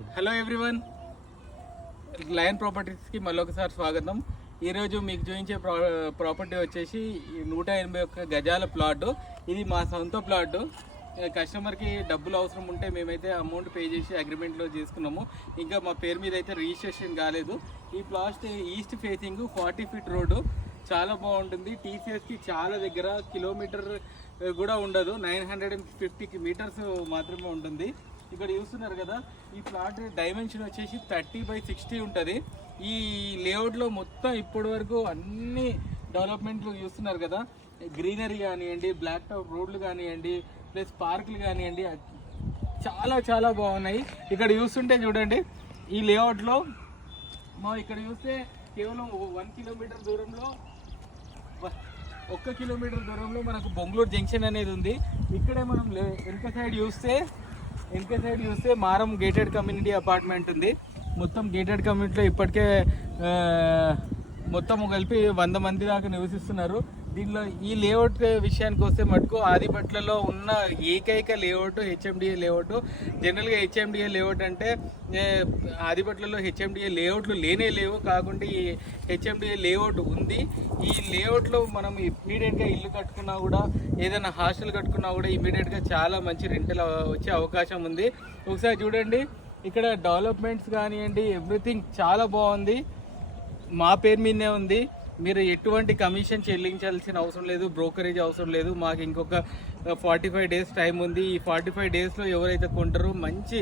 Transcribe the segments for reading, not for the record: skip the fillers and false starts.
Hello everyone, lion ప్రాపర్టీస్కి మళ్ళొకసారి స్వాగతం. ఈరోజు మీకు చూపించే ప్రాపర్టీ వచ్చేసి 181 గజాల ప్లాట్. ఇది మా సొంత ప్లాట్. కస్టమర్కి డబ్బులు అవసరం ఉంటే మేమైతే అమౌంట్ పే చేసి అగ్రిమెంట్లో చేసుకున్నాము. ఇంకా మా పేరు మీద అయితే రిజిస్ట్రేషన్ కాలేదు. ఈ plot east facing 40 feet road, చాలా బాగుంటుంది. టీసీఎస్కి చాలా దగ్గర, కిలోమీటర్ కూడా ఉండదు, 950 మీటర్స్ మాత్రమే ఉంటుంది. ఇక్కడ చూస్తున్నారు కదా, ఈ ప్లాట్ డైమెన్షన్ వచ్చేసి 30/60 ఉంటుంది. ఈ లేఅవుట్లో మొత్తం ఇప్పటి వరకు అన్ని డెవలప్మెంట్లు చూస్తున్నారు కదా, గ్రీనరీ కానివ్వండి, బ్లాక్ టాప్ రోడ్లు కానివ్వండి, ప్లస్ పార్కులు కానివ్వండి, చాలా చాలా బాగున్నాయి. ఇక్కడ చూస్తుంటే చూడండి, ఈ లేఅవుట్లో ఇక్కడ చూస్తే కేవలం 1 కిలోమీటర్ దూరంలో, 1 కిలోమీటర్ దూరంలో మనకు బొంగళూరు జంక్షన్ అనేది ఉంది. ఇక్కడే మనం వెనక సైడ్ చూస్తే మారం గేటెడ్ కమ్యూనిటీ అపార్ట్మెంట్ ఉంది. మొత్తం గేటెడ్ కమ్యూనిటీలో ఇప్పటికే మొత్తం కలిపి 100 మంది దాకా నివసిస్తున్నారు. దీనిలో ఈ లేఅవుట్ విషయానికి వస్తే మటుకు ఆదిపట్లలో ఉన్న ఏకైక లేఅవుట్ హెచ్ఎండిఏ లేఅవుట్. జనరల్గా హెచ్ఎండిఏ లేఅవుట్ అంటే ఆదిపట్లలో హెచ్ఎండిఏ లేఅవుట్లు లేనే లేవు, కాకుండా ఈ హెచ్ఎండిఏ లేఅవుట్ ఉంది. ఈ లేఅవుట్లో మనం ఇమ్మీడియట్గా ఇల్లు కట్టుకున్నా కూడా, ఏదైనా హాస్టల్ కట్టుకున్నా కూడా ఇమ్మీడియట్గా చాలా మంచి రెంటల్ వచ్చే అవకాశం ఉంది. ఒకసారి చూడండి, ఇక్కడ డెవలప్మెంట్స్ కానివ్వండి, ఎవ్రీథింగ్ చాలా బాగుంది. మా పేరు మీదనే ఉంది. మీరు ఎటువంటి కమిషన్ చెల్లించాల్సిన అవసరం లేదు, బ్రోకరేజ్ అవసరం లేదు. మాకు ఇంకొక 45 డేస్ టైం ఉంది. ఈ 45 డేస్లో ఎవరైతే కొంటారో మంచి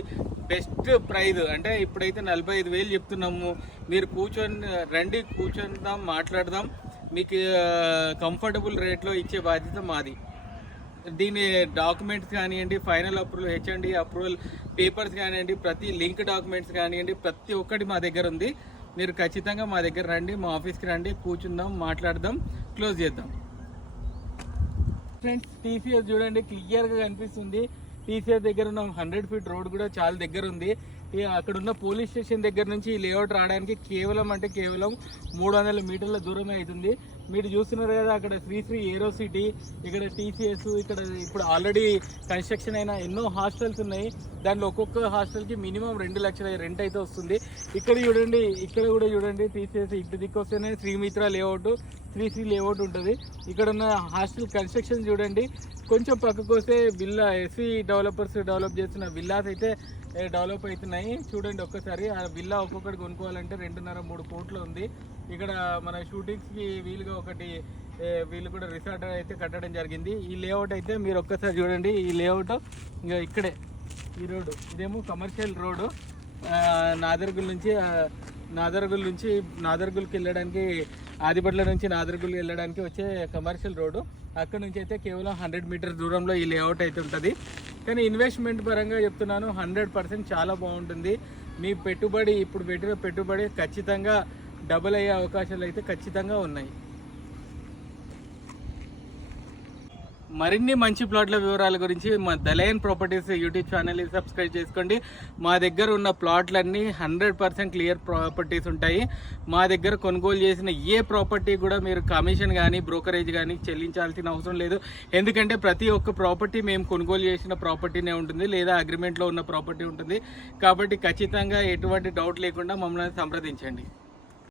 బెస్ట్ ప్రైజ్, అంటే ఇప్పుడైతే 45,000 చెప్తున్నాము. మీరు కూర్చుందాం, మాట్లాడదాం, మీకు కంఫర్టబుల్ రేట్లో ఇచ్చే బాధ్యత మాది. దీని డాక్యుమెంట్స్ కానివ్వండి, final approval, HMD approval papers కానివ్వండి, ప్రతి లింక్ డాక్యుమెంట్స్ కానివ్వండి, ప్రతి ఒక్కటి మా దగ్గర ఉంది. మీరు ఖచ్చితంగా మా దగ్గర రండి, మా ఆఫీస్కి రండి, కూర్చుందాం, మాట్లాడదాం, క్లోజ్ చేద్దాం. ఫ్రెండ్స్, టీసీఎస్ చూడండి, క్లియర్గా కనిపిస్తుంది. టీసీఎస్ దగ్గర ఉన్న 100 ఫీట్ రోడ్ కూడా చాలా దగ్గర ఉంది. అక్కడ ఉన్న పోలీస్ స్టేషన్ దగ్గర నుంచి ఈ లేఅవుట్ రావడానికి కేవలం 300 మీటర్ల దూరమే అవుతుంది. మీరు చూస్తున్నారు కదా, అక్కడ శ్రీ ఏరో సిటీ, ఇక్కడ టీసీఎస్, ఇక్కడ ఇప్పుడు ఆల్రెడీ కన్స్ట్రక్షన్ అయిన ఎన్నో హాస్టల్స్ ఉన్నాయి. దాంట్లో ఒక్కొక్క హాస్టల్కి మినిమం 2 లక్షల రెంట్ అయితే వస్తుంది. ఇక్కడ కూడా చూడండి, టీసీఎస్ ఇటు దిక్కు వస్తేనే శ్రీమిత్ర లేఅవుట్, శ్రీ లేఅవుట్ ఉంటుంది. ఇక్కడ ఉన్న హాస్టల్ కన్స్ట్రక్షన్ చూడండి. కొంచెం పక్కకు వస్తే విల్లా, ఎస్వి డెవలపర్స్ డెవలప్ చేస్తున్న విల్లాస్ అయితే డెవలప్ అవుతున్నాయి. చూడండి ఒక్కసారి, ఆ విల్లా ఒక్కొక్కటి కొనుక్కోవాలంటే 2.5-3 కోట్లు ఉంది. ఇక్కడ మన షూటింగ్స్కి వీలుగా వీళ్ళు కూడా రిసార్ట్ అయితే కట్టడం జరిగింది. ఈ లేఅవుట్ అయితే మీరు ఒక్కసారి చూడండి. ఈ లేఅవుట్ ఇంకా ఇక్కడే, ఈ రోడ్డు ఇదేమో కమర్షియల్ రోడ్డు. నాదర్గుల్కి వెళ్ళడానికి, ఆదిపట్ల నుంచి నాదర్గుల్కి వెళ్ళడానికి వచ్చే కమర్షియల్ రోడ్డు. అక్కడ నుంచి అయితే కేవలం 100 మీటర్ దూరంలో ఈ లేఅవుట్ అయితే ఉంటుంది. కానీ ఇన్వెస్ట్మెంట్ పరంగా చెప్తున్నాను, 100% చాలా బాగుంటుంది. మీ పెట్టుబడి, ఇప్పుడు పెట్టిన పెట్టుబడి ఖచ్చితంగా డబుల్ అయ్యే అవకాశాలు అయితే ఖచ్చితంగా ఉన్నాయి. మరిన్ని మంచి ప్లాట్ల వివరాల గురించి మా లయన్ ప్రాపర్టీస్ యూట్యూబ్ ఛానల్ని సబ్స్క్రైబ్ చేసుకోండి. మా దగ్గర ఉన్న ప్లాట్లన్నీ 100% క్లియర్ ప్రాపర్టీస్ ఉంటాయి. మా దగ్గర కొనుగోలు చేసిన ఏ ప్రాపర్టీ కూడా మీరు కమిషన్ కానీ, బ్రోకరేజ్ కానీ చెల్లించాల్సిన అవసరం లేదు. ఎందుకంటే ప్రతి ఒక్క ప్రాపర్టీ మేము కొనుగోలు చేసిన ప్రాపర్టీనే ఉంటుంది, లేదా అగ్రిమెంట్లో ఉన్న ప్రాపర్టీ ఉంటుంది. కాబట్టి ఖచ్చితంగా ఎటువంటి డౌట్ లేకుండా మమ్మల్ని సంప్రదించండి.